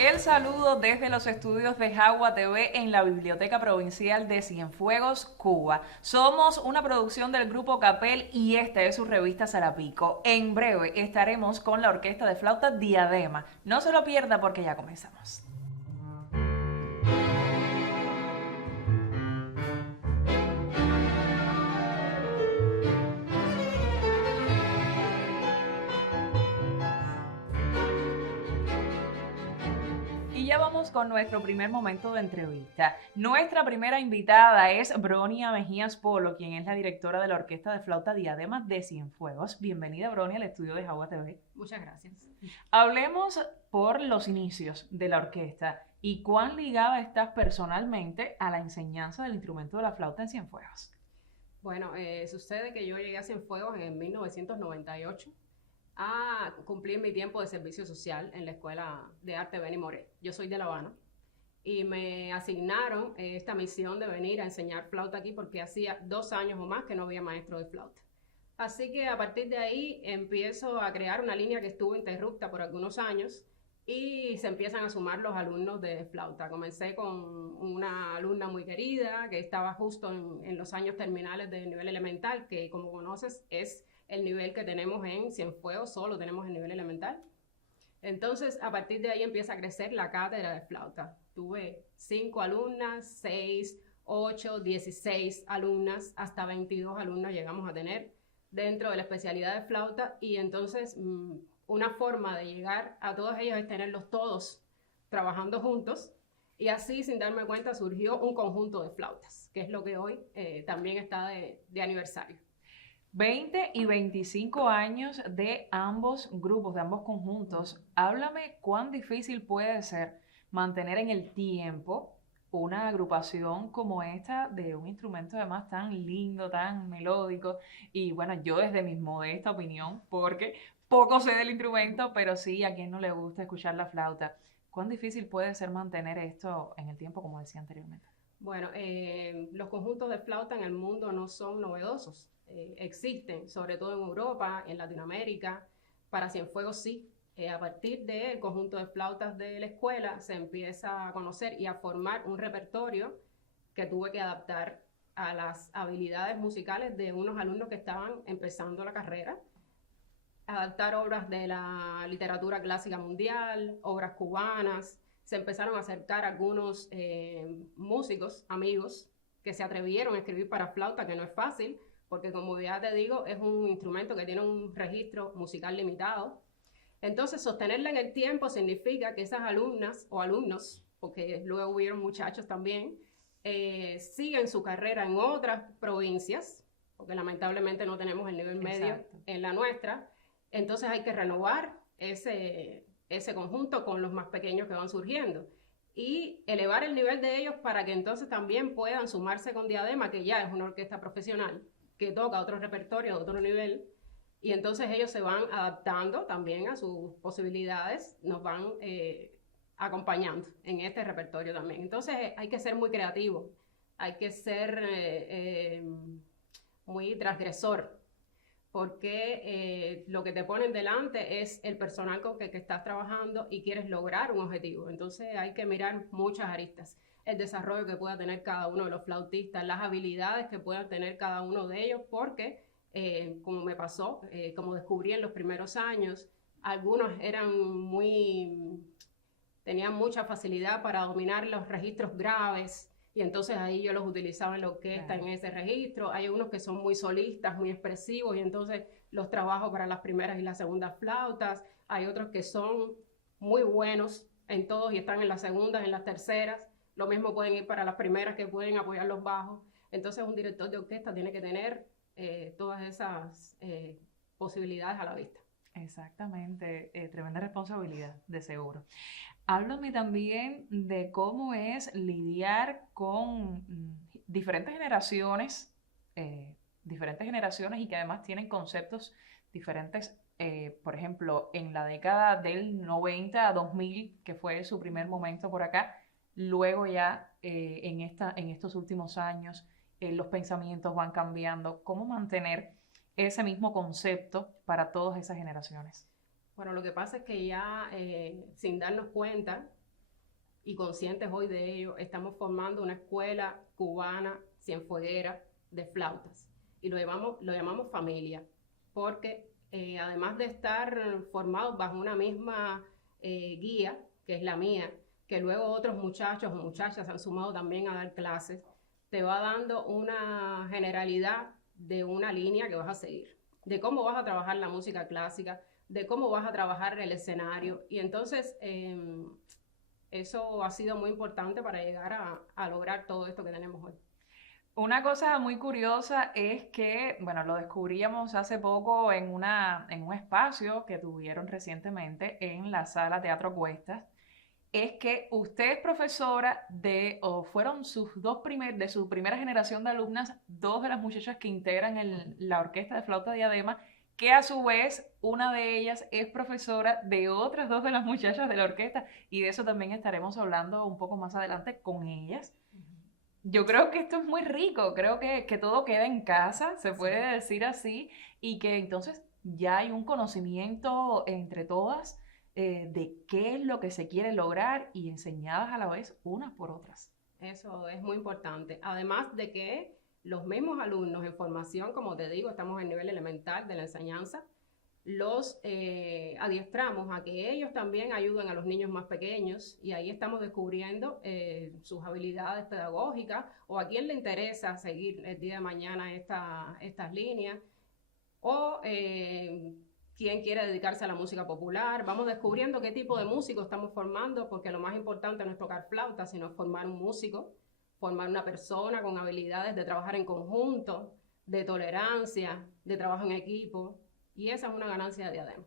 El saludo desde los estudios de Jagua TV en la Biblioteca Provincial de Cienfuegos, Cuba. Somos una producción del Grupo Capel y esta es su revista Sarapico. En breve estaremos con la orquesta de flauta Diadema. No se lo pierda porque ya comenzamos. Y ya vamos con nuestro primer momento de entrevista. Nuestra primera invitada es Bronia Mejías Polo, quien es la directora de la Orquesta de Flauta Diadema de Cienfuegos. Bienvenida, Bronia, al estudio de Jagua TV. Muchas gracias. Hablemos por los inicios de la orquesta y cuán ligada estás personalmente a la enseñanza del instrumento de la flauta en Cienfuegos. Bueno, sucede que yo llegué a Cienfuegos en 1998 a cumplir mi tiempo de servicio social en la Escuela de Arte Beni Moré. Yo soy de La Habana y me asignaron esta misión de venir a enseñar flauta aquí porque hacía 2 años o más que no había maestro de flauta. Así que a partir de ahí empiezo a crear una línea que estuvo interrupta por algunos años y se empiezan a sumar los alumnos de flauta. Comencé con una alumna muy querida que estaba justo en los años terminales del nivel elemental, que como conoces es el nivel que tenemos en Cienfuegos, solo tenemos el nivel elemental. Entonces, a partir de ahí empieza a crecer la cátedra de flauta. Tuve 5 alumnas, 6, 8, 16 alumnas, hasta 22 alumnas llegamos a tener dentro de la especialidad de flauta, y entonces una forma de llegar a todos ellos es tenerlos todos trabajando juntos, y así sin darme cuenta surgió un conjunto de flautas, que es lo que hoy también está de aniversario. 20 y 25 años de ambos grupos, de ambos conjuntos. Háblame cuán difícil puede ser mantener en el tiempo una agrupación como esta de un instrumento además tan lindo, tan melódico. Y bueno, yo desde mi modesta opinión, porque poco sé del instrumento, pero sí a quien no le gusta escuchar la flauta. ¿Cuán difícil puede ser mantener esto en el tiempo, como decía anteriormente? Bueno, los conjuntos de flauta en el mundo no son novedosos. Existen, sobre todo en Europa, en Latinoamérica. Para Cienfuegos sí. A partir del conjunto de flautas de la escuela se empieza a conocer y a formar un repertorio que tuve que adaptar a las habilidades musicales de unos alumnos que estaban empezando la carrera. Adaptar obras de la literatura clásica mundial, obras cubanas. Se empezaron a acercar algunos músicos, amigos, que se atrevieron a escribir para flauta, que no es fácil, porque como ya te digo, es un instrumento que tiene un registro musical limitado. Entonces, sostenerla en el tiempo significa que esas alumnas o alumnos, porque luego hubieron muchachos también, siguen su carrera en otras provincias, porque lamentablemente no tenemos el nivel medio en la nuestra. Entonces hay que renovar ese conjunto con los más pequeños que van surgiendo y elevar el nivel de ellos para que entonces también puedan sumarse con Diadema, que ya es una orquesta profesional, que toca otro repertorio de otro nivel, y entonces ellos se van adaptando también a sus posibilidades, nos van acompañando en este repertorio también. Entonces hay que ser muy creativo, hay que ser muy transgresor, porque lo que te ponen delante es el personal con que estás trabajando y quieres lograr un objetivo. Entonces hay que mirar muchas aristas. El desarrollo que pueda tener cada uno de los flautistas, las habilidades que puedan tener cada uno de ellos, porque como me pasó, como descubrí en los primeros años, algunos tenían mucha facilidad para dominar los registros graves, y entonces ahí yo los utilizaba en la orquesta, en ese registro. Hay unos que son muy solistas, muy expresivos, y entonces los trabajo para las primeras y las segundas flautas. Hay otros que son muy buenos en todos y están en las segundas, en las terceras. Lo mismo pueden ir para las primeras, que pueden apoyar los bajos. Entonces un director de orquesta tiene que tener todas esas posibilidades a la vista. Exactamente, tremenda responsabilidad, de seguro. Háblame también de cómo es lidiar con diferentes generaciones y que además tienen conceptos diferentes. Por ejemplo, en la década del 90 a 2000, que fue su primer momento por acá, luego ya en estos últimos años los pensamientos van cambiando. ¿Cómo mantener ese mismo concepto para todas esas generaciones? Bueno, lo que pasa es que ya sin darnos cuenta y conscientes hoy de ello, estamos formando una escuela cubana cienfueguera de flautas y lo llamamos familia, porque además de estar formados bajo una misma guía, que es la mía, que luego otros muchachos o muchachas han sumado también a dar clases, te va dando una generalidad de una línea que vas a seguir, de cómo vas a trabajar la música clásica, de cómo vas a trabajar el escenario. Y entonces eso ha sido muy importante para llegar a lograr todo esto que tenemos hoy. Una cosa muy curiosa es que, bueno, lo descubríamos hace poco en un espacio que tuvieron recientemente en la sala Teatro Cuestas, es que usted es profesora o fueron de su primera generación de alumnas, dos de las muchachas que integran la orquesta de flauta diadema, que a su vez una de ellas es profesora de otras dos de las muchachas de la orquesta, y de eso también estaremos hablando un poco más adelante con ellas. Yo creo que esto es muy rico, creo que todo queda en casa, se puede decir así, y que entonces ya hay un conocimiento entre todas de qué es lo que se quiere lograr y enseñadas a la vez unas por otras. Eso es muy importante. Además de que los mismos alumnos en formación, como te digo, estamos en nivel elemental de la enseñanza, los adiestramos a que ellos también ayuden a los niños más pequeños y ahí estamos descubriendo sus habilidades pedagógicas o a quién le interesa seguir el día de mañana estas líneas o quién quiere dedicarse a la música popular. Vamos descubriendo qué tipo de músico estamos formando, porque lo más importante no es tocar flauta, sino formar un músico, formar una persona con habilidades de trabajar en conjunto, de tolerancia, de trabajo en equipo, y esa es una ganancia de Diadema.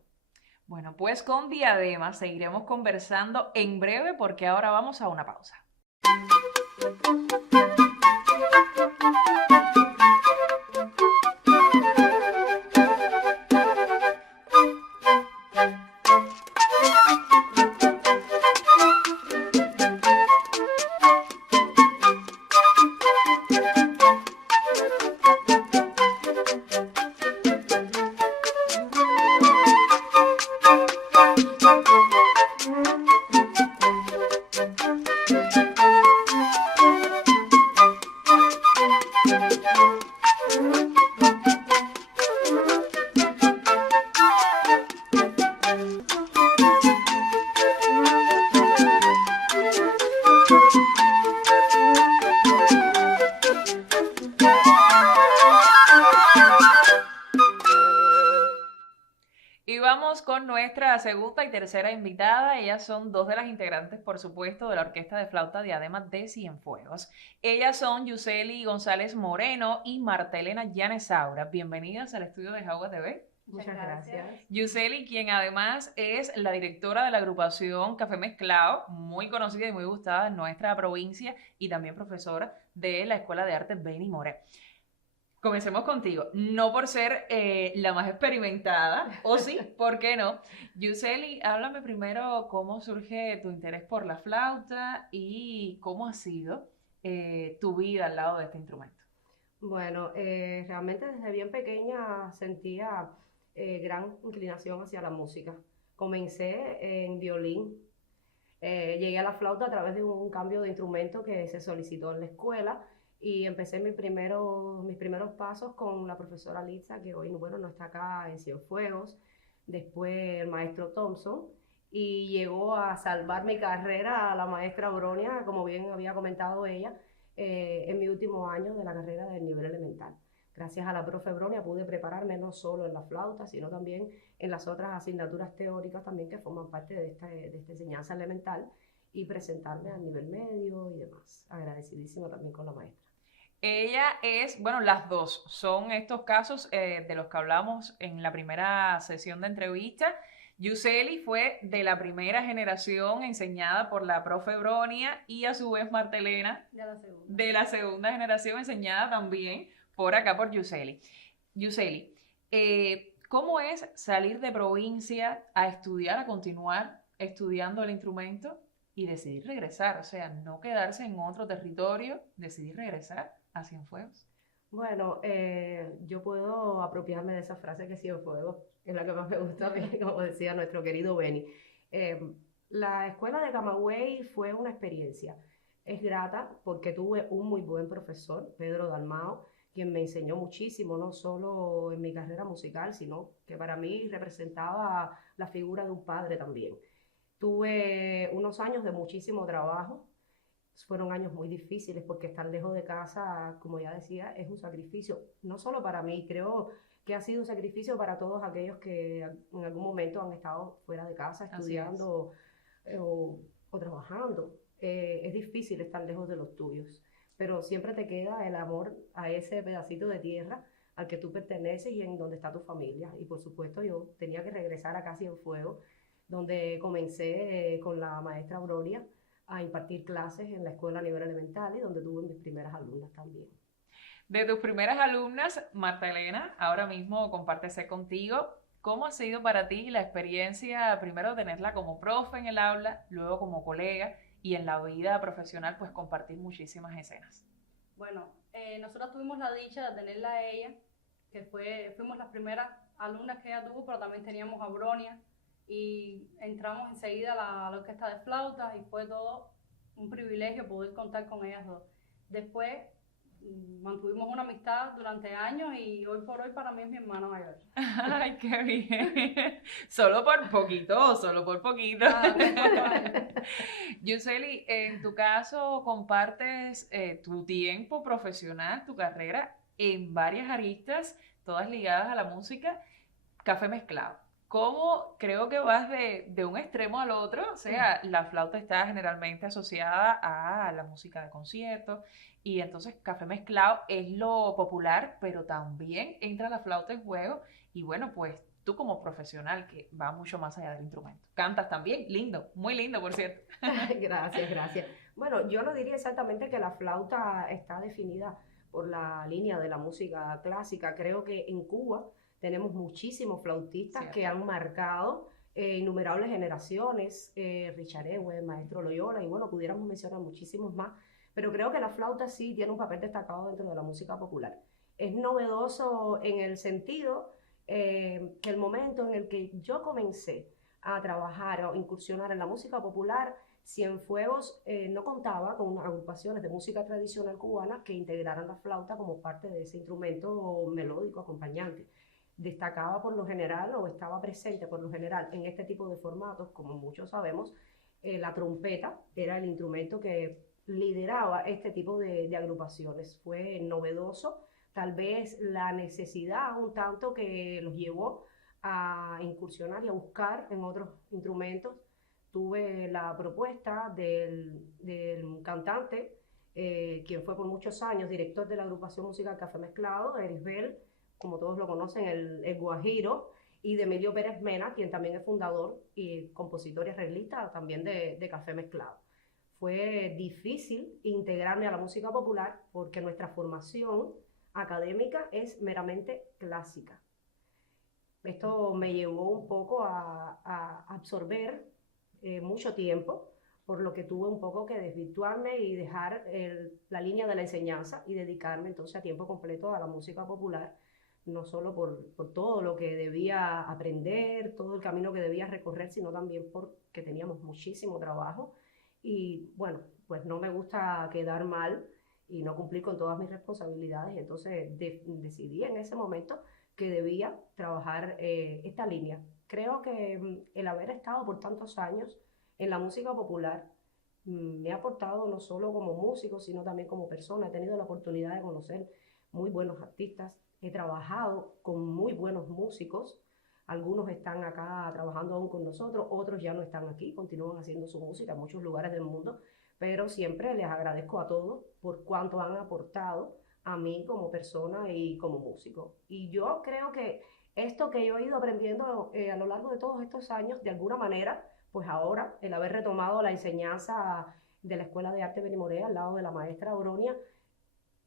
Bueno, pues con Diadema seguiremos conversando en breve porque ahora vamos a una pausa. Y vamos con nuestra segunda y tercera invitada. Ellas son dos de las integrantes, por supuesto, de la Orquesta de Flauta Diadema de Cienfuegos. Ellas son Yuseli González Moreno y Martelena Llanesaura. Bienvenidas al estudio de Jagua TV. Muchas gracias. Yuseli, quien además es la directora de la agrupación Café Mezclado, muy conocida y muy gustada en nuestra provincia, y también profesora de la Escuela de Arte Benny Moré. Comencemos contigo, no por ser la más experimentada, o sí, ¿por qué no? Yuseli, háblame primero cómo surge tu interés por la flauta y cómo ha sido tu vida al lado de este instrumento. Bueno, realmente desde bien pequeña sentía gran inclinación hacia la música. Comencé en violín, llegué a la flauta a través de un cambio de instrumento que se solicitó en la escuela y empecé mis primeros pasos con la profesora Litza, que hoy bueno, no está acá en Cienfuegos, después el maestro Thompson, y llegó a salvar mi carrera a la maestra Bronia, como bien había comentado ella, en mi último año de la carrera del nivel elemental. Gracias a la profe Bronia pude prepararme no solo en la flauta, sino también en las otras asignaturas teóricas también que forman parte de esta enseñanza elemental y presentarme al nivel medio y demás. Agradecidísima también con la maestra. Ella es, bueno, las dos son estos casos de los que hablamos en la primera sesión de entrevista. Yuseli fue de la primera generación enseñada por la profe Bronia y a su vez Martelena de la segunda generación enseñada también por acá por Yuseli. Yuseli, ¿cómo es salir de provincia a estudiar, a continuar estudiando el instrumento y decidir regresar? O sea, no quedarse en otro territorio, decidir regresar a Cienfuegos. Bueno, yo puedo apropiarme de esa frase que Cienfuegos es la que más me gusta a mí, como decía nuestro querido Benny. Eh, la escuela de Camagüey fue una experiencia. Es grata porque tuve un muy buen profesor, Pedro Dalmao, quien me enseñó muchísimo, no solo en mi carrera musical, sino que para mí representaba la figura de un padre también. Tuve unos años de muchísimo trabajo. Fueron años muy difíciles porque estar lejos de casa, como ya decía, es un sacrificio, no solo para mí, creo que ha sido un sacrificio para todos aquellos que en algún momento han estado fuera de casa Así es. estudiando o trabajando. Es difícil estar lejos de los tuyos, pero siempre te queda el amor a ese pedacito de tierra al que tú perteneces y en donde está tu familia. Y por supuesto yo tenía que regresar a Casi en Fuego, donde comencé con la maestra Auronia a impartir clases en la escuela a nivel elemental y donde tuve mis primeras alumnas también. De tus primeras alumnas, Marta Elena, ahora mismo compártese contigo. ¿Cómo ha sido para ti la experiencia, primero de tenerla como profe en el aula, luego como colega y en la vida profesional, pues compartir muchísimas escenas? Bueno, nosotros tuvimos la dicha de tenerla a ella, que fuimos las primeras alumnas que ella tuvo, pero también teníamos a Bronia y entramos enseguida a la orquesta de flautas y fue todo un privilegio poder contar con ellas dos. Después mantuvimos una amistad durante años y hoy por hoy para mí es mi hermana mayor. Ay, qué bien. Solo por poquito, solo por poquito. Yuseli, en tu caso compartes tu tiempo profesional, tu carrera en varias aristas, todas ligadas a la música, café mezclado. ¿Cómo creo que vas de un extremo al otro? O sea, la flauta está generalmente asociada a la música de concierto y entonces café mezclado es lo popular, pero también entra la flauta en juego y bueno, pues tú como profesional que va mucho más allá del instrumento. Cantas también, lindo, muy lindo por cierto. Gracias, gracias. Bueno, yo no diría exactamente que la flauta está definida por la línea de la música clásica. Creo que en Cuba tenemos muchísimos flautistas que Cierto. han marcado innumerables generaciones, Richard Ewen, Maestro Loyola, y bueno, pudiéramos mencionar muchísimos más, pero creo que la flauta sí tiene un papel destacado dentro de la música popular. Es novedoso en el sentido que el momento en el que yo comencé a trabajar o incursionar en la música popular, Cienfuegos no contaba con agrupaciones de música tradicional cubana que integraran la flauta como parte de ese instrumento melódico acompañante. Destacaba por lo general o estaba presente por lo general en este tipo de formatos, como muchos sabemos, la trompeta era el instrumento que lideraba este tipo de agrupaciones. Fue novedoso, tal vez la necesidad un tanto que los llevó a incursionar y a buscar en otros instrumentos. Tuve la propuesta del cantante, quien fue por muchos años director de la agrupación musical Café Mezclado, Erisbel, como todos lo conocen, el Guajiro, y de Emilio Pérez Mena, quien también es fundador y compositor y arreglista también de Café Mezclado. Fue difícil integrarme a la música popular porque nuestra formación académica es meramente clásica. Esto me llevó un poco a absorber mucho tiempo, por lo que tuve un poco que desvirtuarme y dejar la línea de la enseñanza y dedicarme entonces a tiempo completo a la música popular, no solo por todo lo que debía aprender, todo el camino que debía recorrer, sino también porque teníamos muchísimo trabajo y bueno, pues no me gusta quedar mal y no cumplir con todas mis responsabilidades, entonces decidí en ese momento que debía trabajar esta línea. Creo que el haber estado por tantos años en la música popular me ha aportado no solo como músico, sino también como persona. He tenido la oportunidad de conocer muy buenos artistas, he trabajado con muy buenos músicos, algunos están acá trabajando aún con nosotros, otros ya no están aquí, continúan haciendo su música en muchos lugares del mundo, pero siempre les agradezco a todos por cuánto han aportado a mí como persona y como músico. Y yo creo que esto que yo he ido aprendiendo a lo largo de todos estos años, de alguna manera, pues ahora el haber retomado la enseñanza de la Escuela de Arte Benimorea al lado de la maestra Auronia,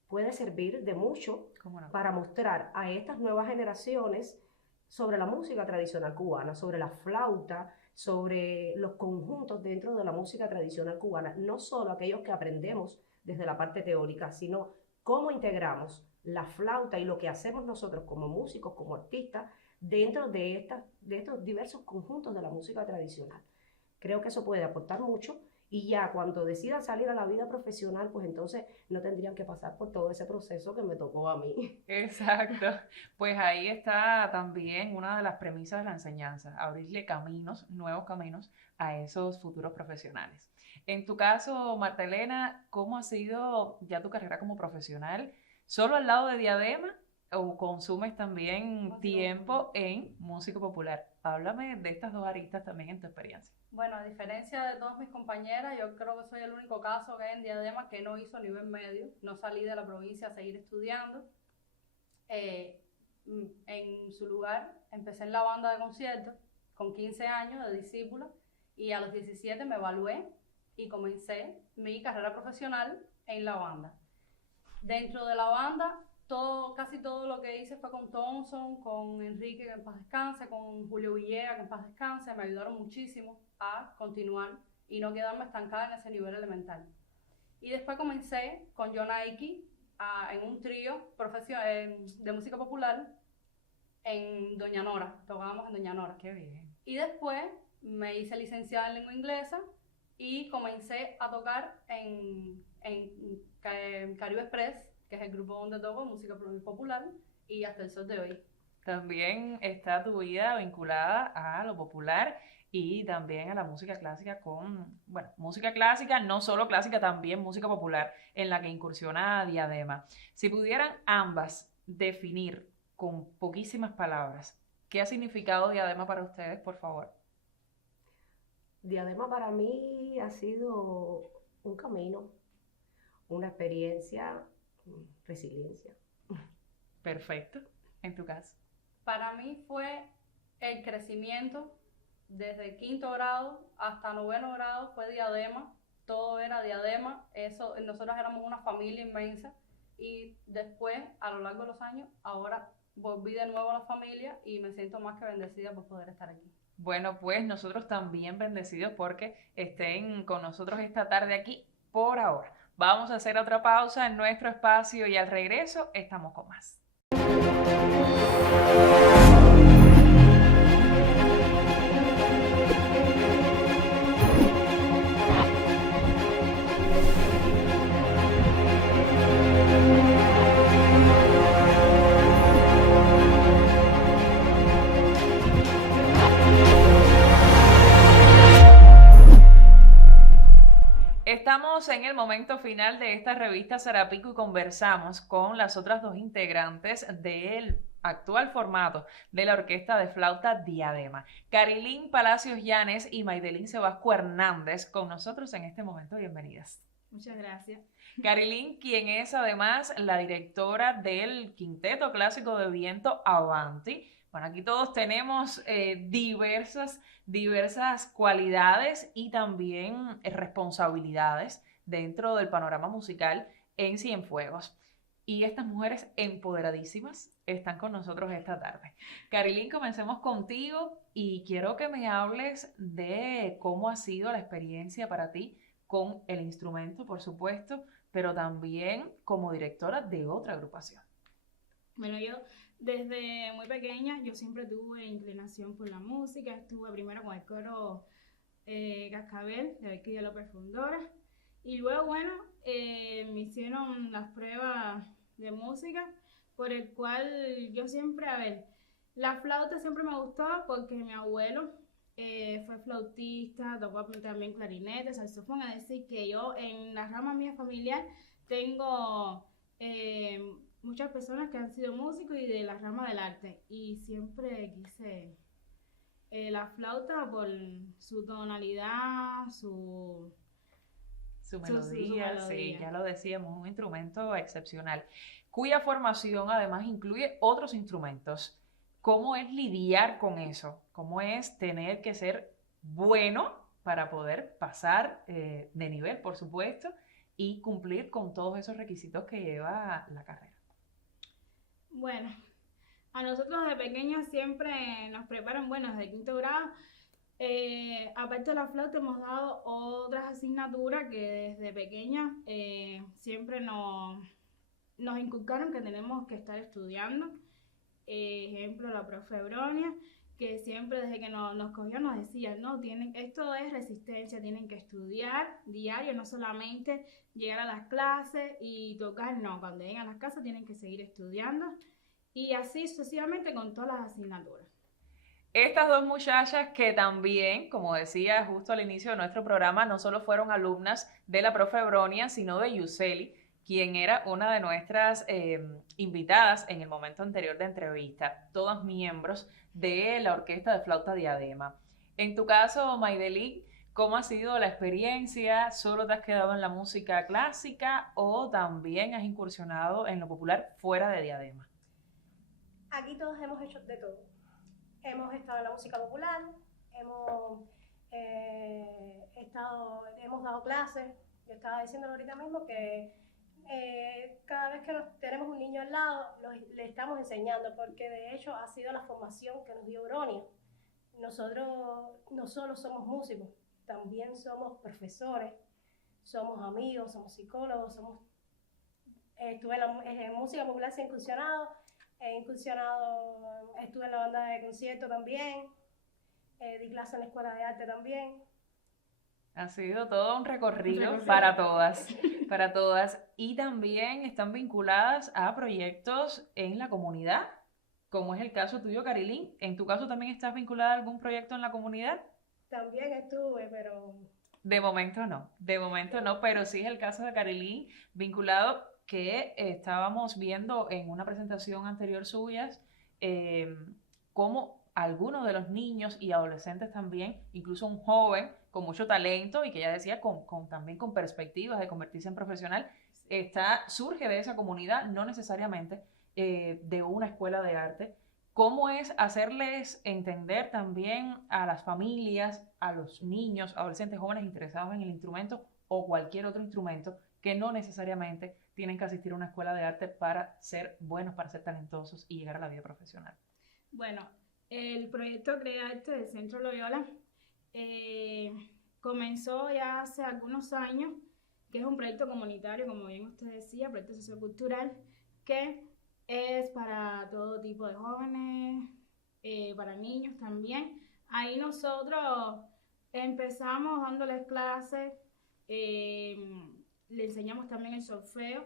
puede servir de mucho ¿Cómo no? para mostrar a estas nuevas generaciones sobre la música tradicional cubana, sobre la flauta, sobre los conjuntos dentro de la música tradicional cubana, no solo aquellos que aprendemos desde la parte teórica, sino cómo integramos la flauta y lo que hacemos nosotros como músicos, como artistas, dentro de estos diversos conjuntos de la música tradicional. Creo que eso puede aportar mucho y ya cuando decidan salir a la vida profesional, pues entonces no tendrían que pasar por todo ese proceso que me tocó a mí. Exacto. Pues ahí está también una de las premisas de la enseñanza, abrirle caminos, nuevos caminos a esos futuros profesionales. En tu caso, Marta Elena, ¿cómo ha sido ya tu carrera como profesional? ¿Solo al lado de Diadema o consumes también tiempo en música popular? Háblame de estas dos aristas también en tu experiencia. Bueno, a diferencia de todas mis compañeras, yo creo que soy el único caso que hay en Diadema que no hizo nivel medio, no salí de la provincia a seguir estudiando. En su lugar, empecé en la banda de conciertos con 15 años de discípula y a los 17 me evalué y comencé mi carrera profesional en la banda. Dentro de la banda, casi todo lo que hice fue con Thompson, con Enrique, que en paz descanse, con Julio Villegas, que en paz descanse, me ayudaron muchísimo a continuar y no quedarme estancada en ese nivel elemental. Y después comencé con John Aiki en un trío de música popular en Doña Nora, tocábamos en Doña Nora. Qué bien. Y después me hice licenciada en lengua inglesa y comencé a tocar en Caribe Express, que es el grupo donde toco música popular, y hasta el sol de hoy. También está tu vida vinculada a lo popular y también a la música clásica música clásica, no solo clásica, también música popular, en la que incursiona Diadema. Si pudieran ambas definir con poquísimas palabras, ¿qué ha significado Diadema para ustedes, por favor? Diadema para mí ha sido un camino, una experiencia, resiliencia. Perfecto. En tu caso. Para mí fue el crecimiento desde 5º grado hasta 9º grado, fue Diadema, todo era Diadema, nosotros éramos una familia inmensa y después, a lo largo de los años, ahora volví de nuevo a la familia y me siento más que bendecida por poder estar aquí. Bueno, pues nosotros también bendecidos porque estén con nosotros esta tarde aquí por ahora. Vamos a hacer otra pausa en nuestro espacio y al regreso estamos con más. Estamos en el momento final de esta revista Sarapico y conversamos con las otras dos integrantes del actual formato de la Orquesta de Flauta Diadema, Carilín Palacios Llanes y Maydelín Sebasco Hernández, con nosotros en este momento. Bienvenidas. Muchas gracias. Carilín, quien es además la directora del Quinteto Clásico de Viento Avanti. Bueno, aquí todos tenemos diversas cualidades y también responsabilidades dentro del panorama musical en Cienfuegos. Y estas mujeres empoderadísimas están con nosotros esta tarde. Carilín, comencemos contigo y quiero que me hables de cómo ha sido la experiencia para ti con el instrumento, por supuesto, pero también como directora de otra agrupación. Bueno, yo desde muy pequeña yo siempre tuve inclinación por la música. Estuve primero con el coro Cascabel de Orquídea López Fundora y luego, bueno, me hicieron las pruebas de música por el cual yo siempre, la flauta siempre me gustó porque mi abuelo fue flautista, tocó también clarinete, saxofón, es decir que yo en la rama mía familiar tengo muchas personas que han sido músicos y de la rama del arte y siempre quise la flauta por su tonalidad, su melodía. Sí, ya lo decíamos, un instrumento excepcional, cuya formación además incluye otros instrumentos. ¿Cómo es lidiar con eso? ¿Cómo es tener que ser bueno para poder pasar de nivel, por supuesto, y cumplir con todos esos requisitos que lleva la carrera? Bueno, a nosotros de pequeños siempre nos preparan, bueno, desde 5º grado, aparte de la flauta hemos dado otras asignaturas que desde pequeña siempre nos nos inculcaron que tenemos que estar estudiando. Ejemplo, la profe Bronia, que siempre desde que nos cogió nos decía, no, esto es resistencia, tienen que estudiar diario, no solamente llegar a las clases y tocar, no, cuando lleguen a las casas tienen que seguir estudiando y así sucesivamente con todas las asignaturas. Estas dos muchachas que también, como decía justo al inicio de nuestro programa, no solo fueron alumnas de la profe Bronia, sino de Yuseli, quien era una de nuestras invitadas en el momento anterior de entrevista, todas miembros de la Orquesta de Flauta Diadema. En tu caso, Maydelin, ¿cómo ha sido la experiencia? ¿Solo te has quedado en la música clásica o también has incursionado en lo popular fuera de Diadema? Aquí todos hemos hecho de todo. Hemos estado en la música popular, hemos dado clases. Yo estaba diciendo ahorita mismo que cada vez que tenemos un niño al lado, le estamos enseñando, porque de hecho ha sido la formación que nos dio Bronia. Nosotros no solo somos músicos, también somos profesores, somos amigos, somos psicólogos, estuve en música popular, se ha incursionado, estuve en la banda de concierto también, di clase en la escuela de arte también. Ha sido todo un recorrido para todas. Y también están vinculadas a proyectos en la comunidad, como es el caso tuyo, Carilín. ¿En tu caso también estás vinculada a algún proyecto en la comunidad? También estuve, pero... De momento no, pero sí es el caso de Carilín, vinculado que estábamos viendo en una presentación anterior suyas, cómo algunos de los niños y adolescentes también, incluso un joven con mucho talento y que ya decía también con perspectivas de convertirse en profesional, surge de esa comunidad, no necesariamente de una escuela de arte. ¿Cómo es hacerles entender también a las familias, a los niños, adolescentes, jóvenes interesados en el instrumento o cualquier otro instrumento, que no necesariamente tienen que asistir a una escuela de arte para ser buenos, para ser talentosos y llegar a la vida profesional? Bueno, el proyecto Crearte del Centro Loyola comenzó ya hace algunos años, que es un proyecto comunitario, como bien usted decía, proyecto sociocultural, que es para todo tipo de jóvenes, para niños también. Ahí nosotros empezamos dándoles clases, le enseñamos también el solfeo,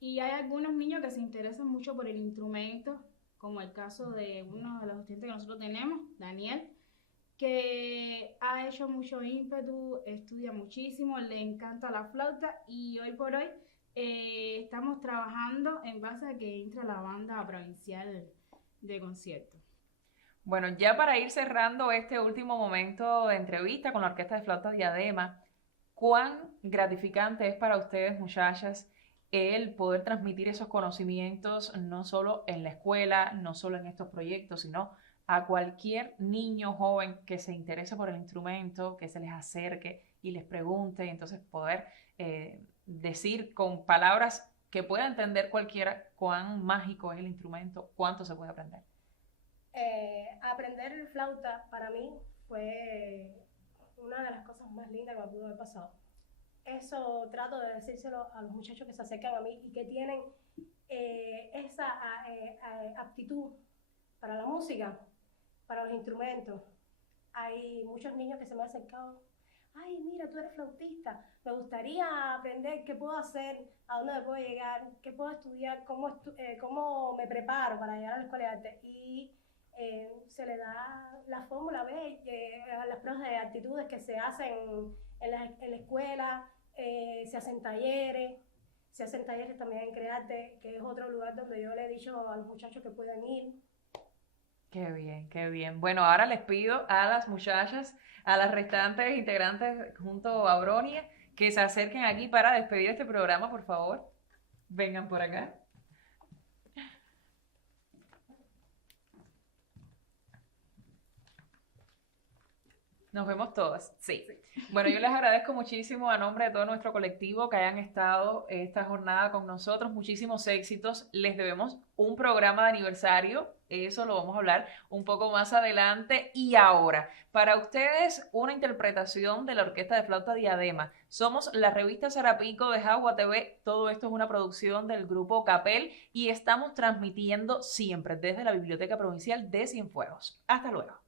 y hay algunos niños que se interesan mucho por el instrumento, como el caso de uno de los estudiantes que nosotros tenemos, Daniel, que ha hecho mucho ímpetu, estudia muchísimo, le encanta la flauta y hoy por hoy estamos trabajando en base a que entre a la banda provincial de concierto. Bueno, ya para ir cerrando este último momento de entrevista con la Orquesta de Flauta Diadema, ¿cuán gratificante es para ustedes, muchachas, el poder transmitir esos conocimientos no solo en la escuela, no solo en estos proyectos, sino a cualquier niño joven que se interese por el instrumento, que se les acerque y les pregunte, y entonces poder decir con palabras que pueda entender cualquiera cuán mágico es el instrumento, cuánto se puede aprender? Aprender flauta para mí fue una de las cosas más lindas que me pudo haber pasado. Eso trato de decírselo a los muchachos que se acercan a mí y que tienen esa aptitud para la música, para los instrumentos. Hay muchos niños que se me han acercado. Ay, mira, tú eres flautista, me gustaría aprender qué puedo hacer, a dónde me puedo llegar, qué puedo estudiar, cómo me preparo para llegar a la escuela de arte. Y se le da la fórmula B, las pruebas de actitudes que se hacen en la escuela, se hacen talleres también en Crearte, que es otro lugar donde yo le he dicho a los muchachos que puedan ir. Qué bien, qué bien. Bueno, ahora les pido a las muchachas, a las restantes integrantes junto a Bronia, que se acerquen aquí para despedir este programa, por favor. Vengan por acá. Nos vemos todas, sí. Bueno, yo les agradezco muchísimo a nombre de todo nuestro colectivo que hayan estado esta jornada con nosotros. Muchísimos éxitos. Les debemos un programa de aniversario. Eso lo vamos a hablar un poco más adelante. Y ahora, para ustedes, una interpretación de la Orquesta de Flauta Diadema. Somos la revista Sarapico de Jagua TV. Todo esto es una producción del grupo Capel y estamos transmitiendo siempre desde la Biblioteca Provincial de Cienfuegos. Hasta luego.